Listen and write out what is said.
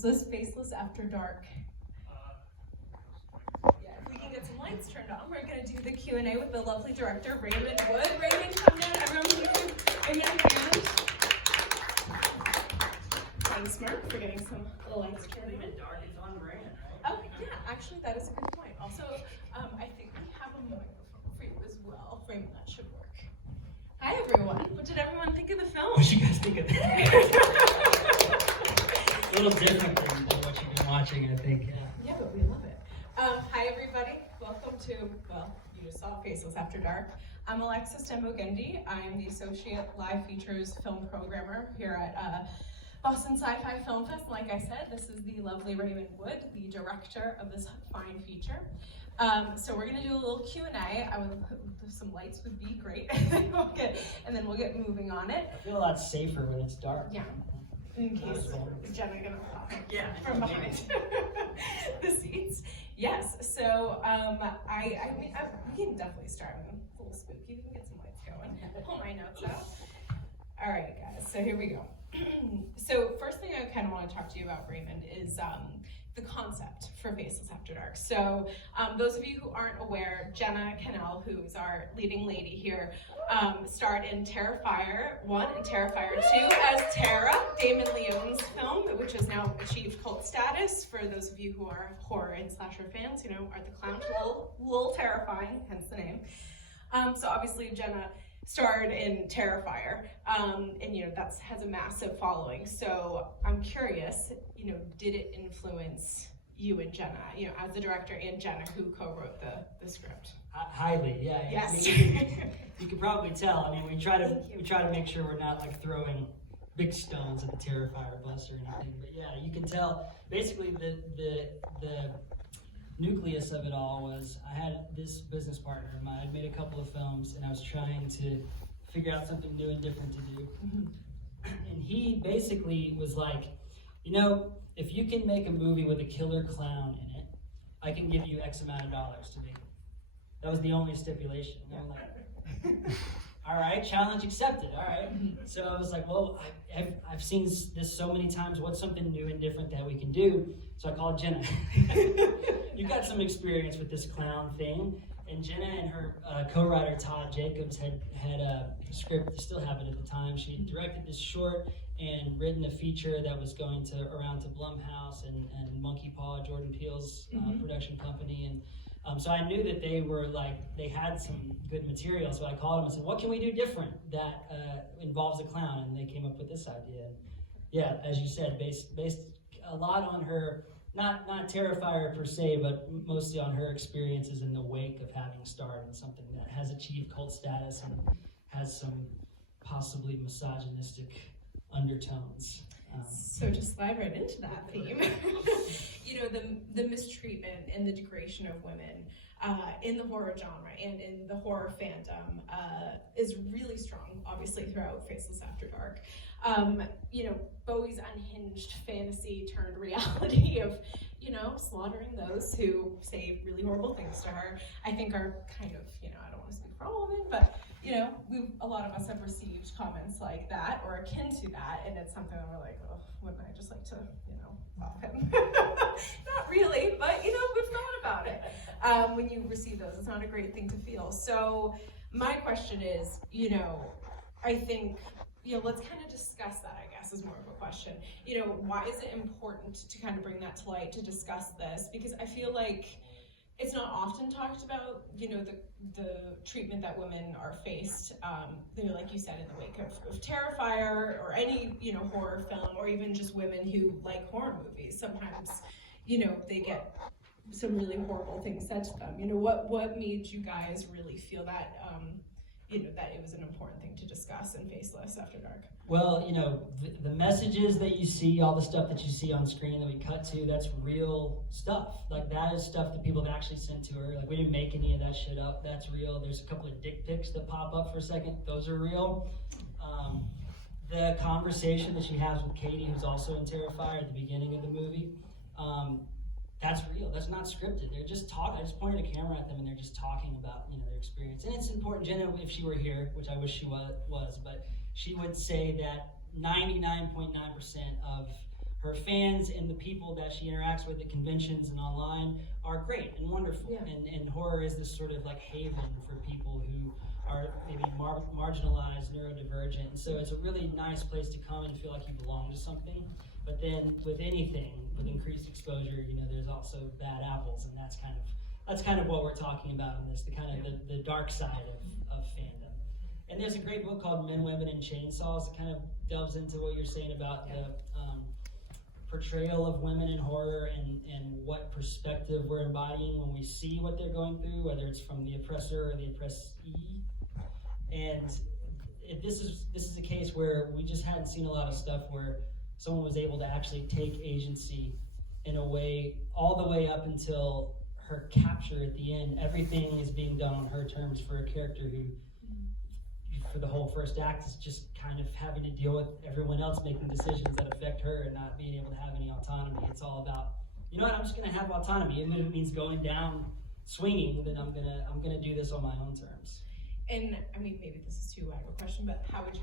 Is this Faceless After Dark? Yeah, if we can get some lights turned on, we're going to do the Q&A with the lovely director, Raymond Wood. Raymond, come down. Everyone, can you give me a hand? Thanks, Mark, for getting some lights turned on. Dark, it's on brand, right? Oh, yeah, actually, that is a good point. Also, I think we have a microphone for you as well. Raymond, that should work. Hi, everyone. What did everyone think of the film? What you guys think of that? A little different than what you've been watching, I think. Yeah, but we love it. Hi, everybody. Welcome to, well, you just saw Faceless After Dark. I'm Alexis Dembogendi. I am the Associate Live Features Film Programmer here at Boston Sci-Fi Film Fest. Like I said, this is the lovely Raymond Wood, the director of this fine feature. So we're gonna do a little Q&A. Some lights would be great, and then we'll get moving on it. I feel a lot safer when it's dark. Yeah. In case Jenna gonna pop from behind the seats. Yes. So we can definitely start with a little spooky. We can get some lights going. Pull my notes out. All right, guys. So here we go. So first thing I kind of want to talk to you about, Raymond, is the concept for Faceless After Dark. So those of you who aren't aware, Jenna Cannell, who is our leading lady here, starred in Terrifier 1 and Terrifier 2 as Tara, Damon Leone's film, which has now achieved cult status. For those of you who are horror and slasher fans, you know, Art the Clown, a little terrifying, hence the name. So obviously Jenna starred in Terrifier, and you know that has a massive following. So I'm curious, you know, did it influence you and Jenna, you know, as the director and Jenna who co-wrote the script? Highly, yeah. Yes. I mean, you can probably tell. I mean, we try to make sure we're not like throwing big stones at the Terrifier bus or anything. But yeah, you can tell. Basically, the nucleus of it all was I had this business partner of mine. I'd made a couple of films and I was trying to figure out something new and different to do. And he basically was like, you know, if you can make a movie with a killer clown in it, I can give you X amount of dollars to make it. That was the only stipulation. And I'm like, all right, challenge accepted. All right. So I was like, well, I've seen this so many times. What's something new and different that we can do? So I called Jenna. You got some experience with this clown thing. And Jenna and her co-writer Todd Jacobs had a script, still have it at the time. She had directed this short and written a feature that was going around to Blumhouse and Monkey Paw, Jordan Peele's production company. And so I knew that they had some good material. So I called them and said, what can we do different that involves a clown? And they came up with this idea. And yeah, as you said, based a lot on her, not Terrifier per se, but mostly on her experiences in the wake of having starred in something that has achieved cult status and has some possibly misogynistic undertones. So to slide right into that theme, you know, the mistreatment and the degradation of women in the horror genre and in the horror fandom is really strong, obviously, throughout Faceless After Dark. You know, Bowie's unhinged fantasy turned reality of, you know, slaughtering those who say really horrible things to her, I think are kind of, you know, I don't want to speak for all women, but, you know, a lot of us have received comments like that or akin to that, and it's something that we're like, oh, wouldn't I just like to, you know, pop him? Not really, but, you know, we've thought about it. When you receive those, it's not a great thing to feel. So my question is, you know, I think, you know, let's kind of discuss that, I guess, is more of a question. You know, why is it important to kind of bring that to light, to discuss this? Because I feel like it's not often talked about, you know, the treatment that women are faced, you know, like you said, in the wake of Terrifier or any, you know, horror film, or even just women who like horror movies. Sometimes, you know, they get some really horrible things said to them. You know, what made you guys really feel that, you know, that it was an important thing to discuss in Faceless After Dark? Well, you know, the messages that you see, all the stuff that you see on screen that we cut to, that's real stuff. Like, that is stuff that people have actually sent to her. Like, we didn't make any of that shit up. That's real. There's a couple of dick pics that pop up for a second. Those are real. The conversation that she has with Katie, who's also in Terrifier at the beginning of the movie, that's real. That's not scripted. They're just talking. I just pointed a camera at them and they're just talking about, you know, their experience. And it's important. Jenna, if she were here, which I wish she was, but she would say that 99.9% of her fans and the people that she interacts with at conventions and online are great and wonderful. Yeah. And horror is this sort of like haven for people who are maybe marginalized, neurodivergent. So it's a really nice place to come and feel like you belong to something. But then with anything, with increased exposure, there's also bad apples, and that's kind of what we're talking about in this, the kind of the dark side of fandom. And there's a great book called Men, Women, and Chainsaws that kind of delves into what you're saying about the portrayal of women in horror and what perspective we're embodying when we see what they're going through, whether it's from the oppressor or the oppressee. And this is a case where we just hadn't seen a lot of stuff where someone was able to actually take agency in a way, all the way up until her capture at the end. Everything is being done on her terms for a character who, for the whole first act, is just kind of having to deal with everyone else making decisions that affect her and not being able to have any autonomy. It's all about, I'm just going to have autonomy. Even if it means going down swinging, then I'm gonna do this on my own terms. And I mean, maybe this is too wide of a question, but how would you